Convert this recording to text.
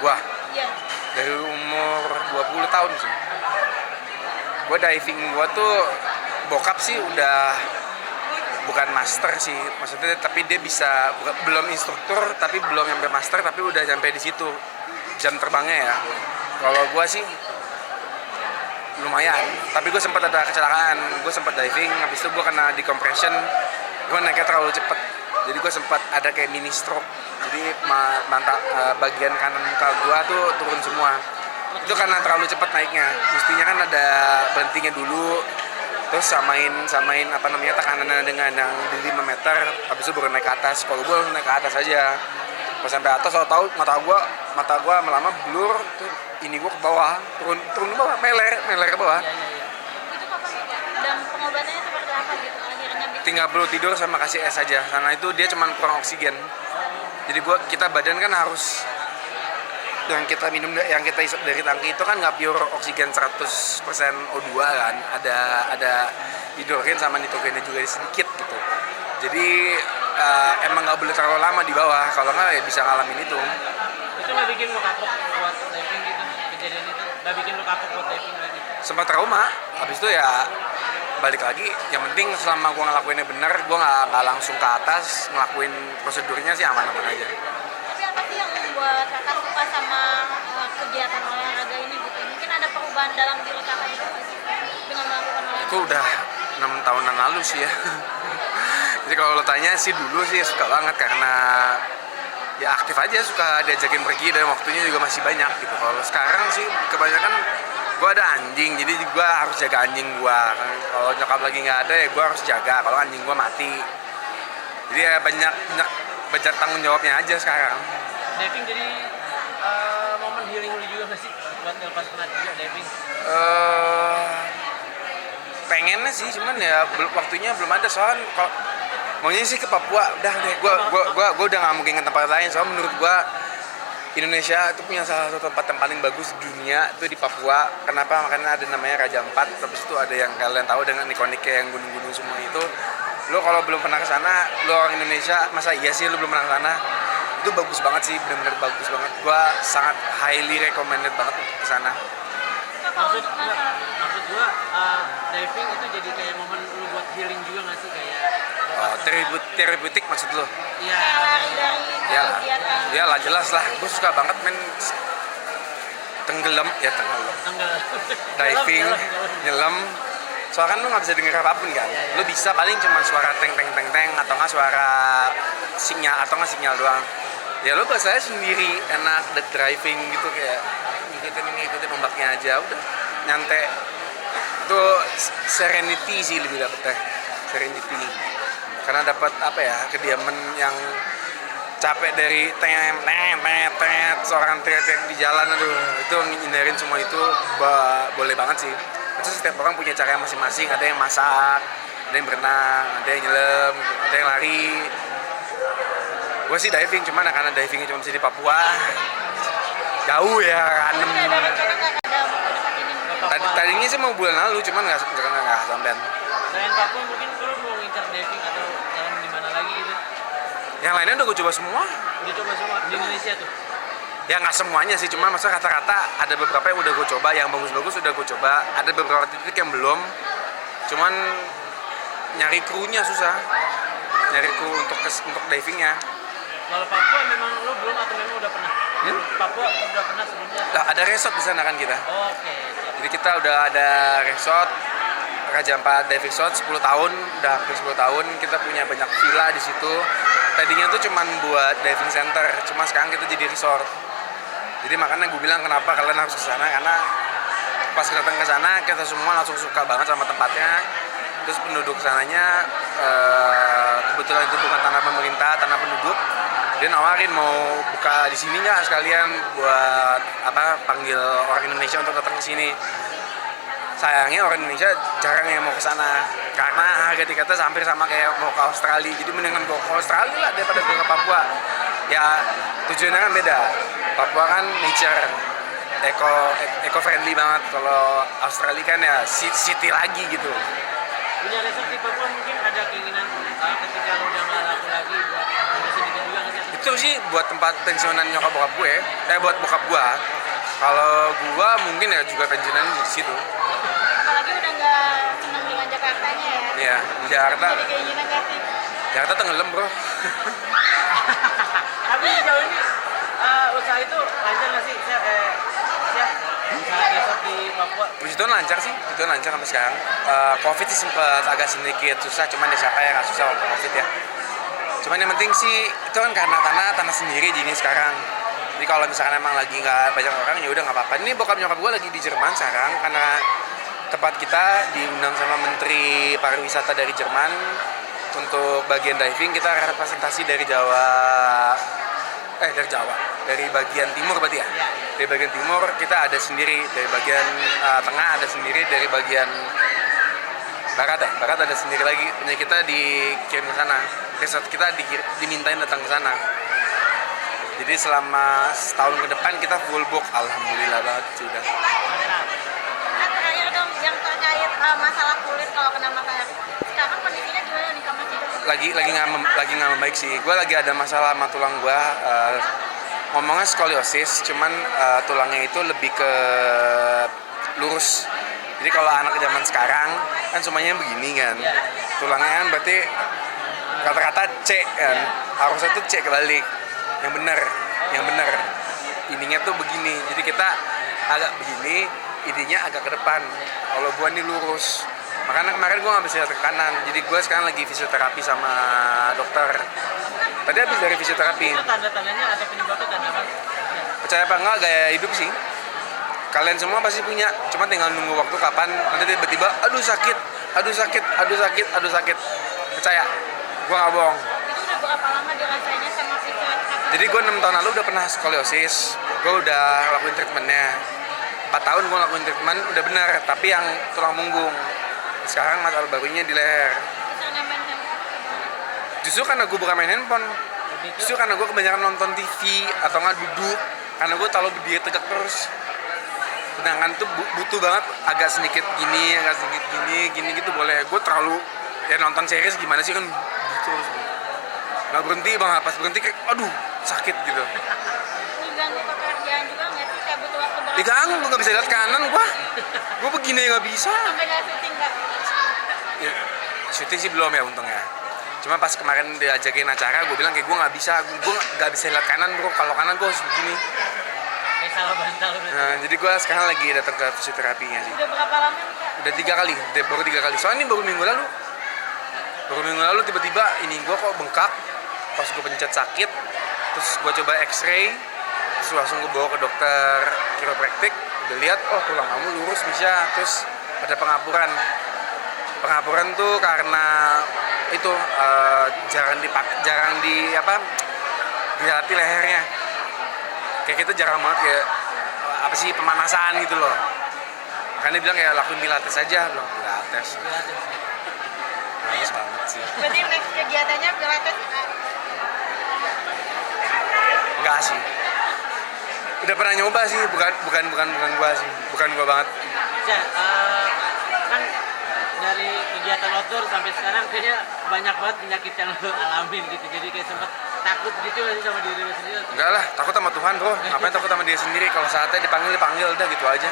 Gua Iya. dari umur 20 tahun sih. Gua diving gua tuh bokap sih udah bukan master sih maksudnya, tapi dia bisa belum instruktur tapi belum sampai master, tapi udah sampai di situ jam terbangnya ya. Kalau gua sih lumayan, tapi gue sempat ada kecelakaan. Gue sempat diving, habis itu gue kena decompression, gue naiknya terlalu cepet, jadi gue sempat ada kayak mini stroke. Jadi bagian kanan muka gue tuh turun semua. Itu karena terlalu cepet naiknya. Mestinya kan ada berhentinya dulu, terus samain apa namanya tekanannya dengan yang di 5 meter, habis itu baru naik ke atas. Kalau gue naik ke atas aja, pas sampai atas tahu mata gue lama blur tuh, ini gue ke bawah, turun ke bawah, meler ke bawah. Itu kapan? Dan pengobatannya seperti apa gitu? Akhirnya Tinggal perlu tidur sama kasih es aja, karena itu dia cuma kurang oksigen. Jadi kita badan kan harus, yang kita minum, yang kita isap dari tangki itu kan nggak pure oksigen 100% O2 kan, ada hidrogen sama nitrogennya juga sedikit gitu. Jadi emang nggak boleh terlalu lama di bawah, kalau nggak ya bisa ngalamin itu. Itu nggak bikin lo kapok buat diving gitu, kejadian itu nggak bikin lo kapok buat diving lagi? Sempat trauma, habis itu ya balik lagi. Yang penting selama gue ngelakuinnya bener, gue nggak langsung ke atas, ngelakuin prosedurnya sih aman-aman aja. Tapi apa sih yang membuat kakak suka sama kegiatan olahraga ini gitu? Mungkin ada perubahan dalam diri kakak gitu nggak sih dengan melakukan olahraga? Itu udah 6 tahunan lalu sih ya. Jadi kalau lo tanya sih, dulu sih suka banget karena ya aktif aja, suka diajakin pergi dan waktunya juga masih banyak gitu. Kalau sekarang sih kebanyakan gue ada anjing, jadi gue harus jaga anjing gue. Kalau nyokap lagi nggak ada ya gue harus jaga, kalau anjing gue mati. Jadi ya banyak tanggung jawabnya aja sekarang. Diving jadi momen healing lu juga nggak sih buat ngelepas penat juga diving? Pengennya sih, cuman ya waktunya belum ada. Soalnya kalau maunya sih ke Papua, udah deh. Gue udah nggak mungkin ke tempat lain. Soalnya menurut gue Indonesia itu punya salah satu tempat yang paling bagus di dunia, itu di Papua. Kenapa? Makanya ada namanya Raja Ampat. Terus itu ada yang kalian tahu dengan ikoniknya yang gunung-gunung semua itu. Lo kalau belum pernah ke sana, lo orang Indonesia, masa iya sih lo belum pernah ke sana? Itu bagus banget sih, benar-benar bagus banget. Gue sangat highly recommended banget untuk ke sana. Maksud gua diving itu jadi kayak momen lu buat healing juga nggak sih, kayak Terapeutik maksud lo? iya Kayak lari dari kegiatan. Ya lah, jelas lah. Gue suka banget main tenggelam. tanggal Diving, nyelam. Soalnya kan lu nggak bisa denger apapun kan. Lu bisa paling cuma suara teng atau nggak suara sinyal doang. Ya lu bahasanya sendiri, enak, driving gitu, kayak ngikutin ombaknya aja, udah nyantai. Itu serenity sih lebih dapetnya, serenity. Karena dapat apa ya, kediaman yang capek dari seorang teriak-teriak di jalan, aduh, itu ngindarin semua itu boleh banget sih. Itu setiap orang punya cara masing-masing, ada yang masak, ada yang berenang, ada yang nyelam, ada yang lari. Gue sih diving, cuman karena divingnya cuma bisa di Papua, jauh ya, Ranem. Ada rencana nggak ada mau ke dekat ini mungkin? Tadinya sih mau bulan lalu, cuman nggak sampean. selain Papua mungkin lu mau ngincar diving atau jalan di mana lagi gitu? Yang lainnya udah gue coba semua. Udah coba semua di Indonesia tuh? Ya nggak semuanya sih, cuma masa rata-rata ada beberapa yang udah gue coba, yang bagus-bagus udah gue coba. Ada beberapa titik yang belum, cuman nyari krunya susah, nyari kru untuk divingnya. Kalau Papua memang lu belum atau memang udah pernah? Papua udah pernah sebelumnya? Nah, ada resort di sana kan kita. Oke. Jadi kita udah ada resort, Raja Ampat Diving Resort 10 tahun, udah hampir 10 tahun. Kita punya banyak villa di situ. Tadinya tuh cuman buat diving center, cuma sekarang kita jadi resort. Jadi makanya gue bilang kenapa kalian harus ke sana, karena pas datang ke sana kita semua langsung suka banget sama tempatnya. Terus penduduk sananya kebetulan itu bukan tanah pemerintah, tanah penduduk. Dia nawarin mau buka di sini nggak sekalian buat panggil orang Indonesia untuk datang ke sini. Sayangnya orang Indonesia jarang yang mau ke sana karena harga tiketnya hampir sama kayak mau ke Australia. Jadi mendingan ke Australia lah daripada ke Papua. Ya tujuannya kan beda. Papua kan nature, eco friendly banget. Kalau Australia kan ya city lagi gitu. Punya resort di Papua mungkin ada keinginan ketika udah nggak laku lagi buat ngurusin itu juga nggak sih? itu sih buat tempat pensiunan nyokap bokap gue, buat bokap gue. Kalau gue mungkin ya juga pensiunan di situ. Apalagi udah nggak senang dengan Jakartanya ya. Iya, di Jakarta. Jadi keinginan nggak sih? Jakarta tenggelam bro. Tapi sejauh ini usaha itu lancar nggak sih? Saya kayak usaha desok di Papua. Puji Tuhan lancar sih, puji Tuhan lancar sampai sekarang. Covid sih sempat agak sedikit susah, cuman ya siapa yang nggak susah waktu Covid ya. Cuman yang penting sih itu kan karena tanah sendiri di ini sekarang. Jadi kalau misalkan emang lagi nggak banyak orang ya udah nggak apa-apa. Ini bokap nyokap gue lagi di Jerman sekarang karena tempat kita diundang sama Menteri Pariwisata dari Jerman untuk bagian diving. Kita representasi dari dari bagian timur berarti ya. Dari bagian timur kita ada sendiri, dari bagian tengah ada sendiri, dari bagian barat ada sendiri lagi. Punya kita dikirim ke sana, resort kita dimintain datang ke sana. Jadi selama setahun ke depan kita full book, alhamdulillah banget sudah. Nah, terakhir dong yang terkait masalah kulit kalau kena matahari. Sekarang kondisinya gimana nih kamu sih? Lagi nggak membaik sih. Gue lagi ada masalah sama tulang gue. Ngomongnya skoliosis, cuman tulangnya itu lebih ke lurus. Jadi kalau anak zaman sekarang kan semuanya begini kan, tulangnya kan berarti rata-rata C kan, harusnya tuh C kebalik, yang benar. Ininya tuh begini, jadi kita agak begini, ininya agak ke depan. Kalau gua nih lurus, makanya kemarin gua nggak bisa lihat ke kanan, jadi gua sekarang lagi fisioterapi sama dokter. Tadi habis dari fisioterapi. Itu tanda-tandanya atau penyebabnya tanda apa? Percaya apa enggak, gaya hidup sih. Kalian semua pasti punya, cuma tinggal nunggu waktu kapan nanti tiba-tiba aduh sakit. Percaya, gua nggak bohong. Itu udah berapa lama dirasainnya sama fisioterapi? Jadi gue 6 tahun lalu udah pernah skoliosis, gue udah lakuin treatmentnya. 4 tahun gue lakuin treatment udah benar, tapi yang tulang punggung. Sekarang masalah barunya di leher. Misalnya main handphone. Justru karena gue bukan main handphone, justru karena gue kebanyakan nonton TV atau nggak duduk, karena gue terlalu berdiri tegak terus. Sedangkan tuh butuh banget agak sedikit gini gitu boleh. Gue terlalu ya nonton series gimana sih kan gitu. Nggak berhenti bang, pas berhenti kayak aduh sakit gitu. Mengganggu pekerjaan juga nggak sih? Kayak butuh waktu berapa? Diganggu, nggak bisa lihat kanan gue begini nggak bisa. Sampai nggak syuting nggak? Ya, syuting sih belum ya untungnya. Cuma pas kemarin diajakin acara, gue bilang kayak gue nggak bisa lihat kanan bro. Kalau kanan gue harus begini. Kayak salah bantal. Nah, jadi gue sekarang lagi datang ke fisioterapinya sih. Udah berapa lama nih Kak? Udah 3 kali, baru 3 kali. Soalnya ini baru minggu lalu tiba-tiba ini gue kok bengkak. Pas gue pencet sakit, terus gue coba X-ray, terus langsung gue bawa ke dokter kiropraktik. Udah lihat, oh tulang kamu lurus bisa. Terus ada pengapuran tuh karena itu jarang dilatih lehernya. Kayak kita jarang banget kayak pemanasan gitu loh. Makanya dia bilang ya lakuin pilates aja, belum pilates. Nangis banget sih. Berarti next kegiatannya pilates Kak? Enggak sih. Udah pernah nyoba sih, bukan gua sih. Bukan gua banget. Ya, kan dari kegiatan outdoor sampai sekarang kayaknya banyak banget penyakit yang lo alamin gitu. Jadi kayak sempet takut gitu nggak sih sama diri lo sendiri? Enggak lah, takut sama Tuhan bro. Ngapain takut sama dia sendiri? Kalau saatnya dipanggil, udah gitu aja.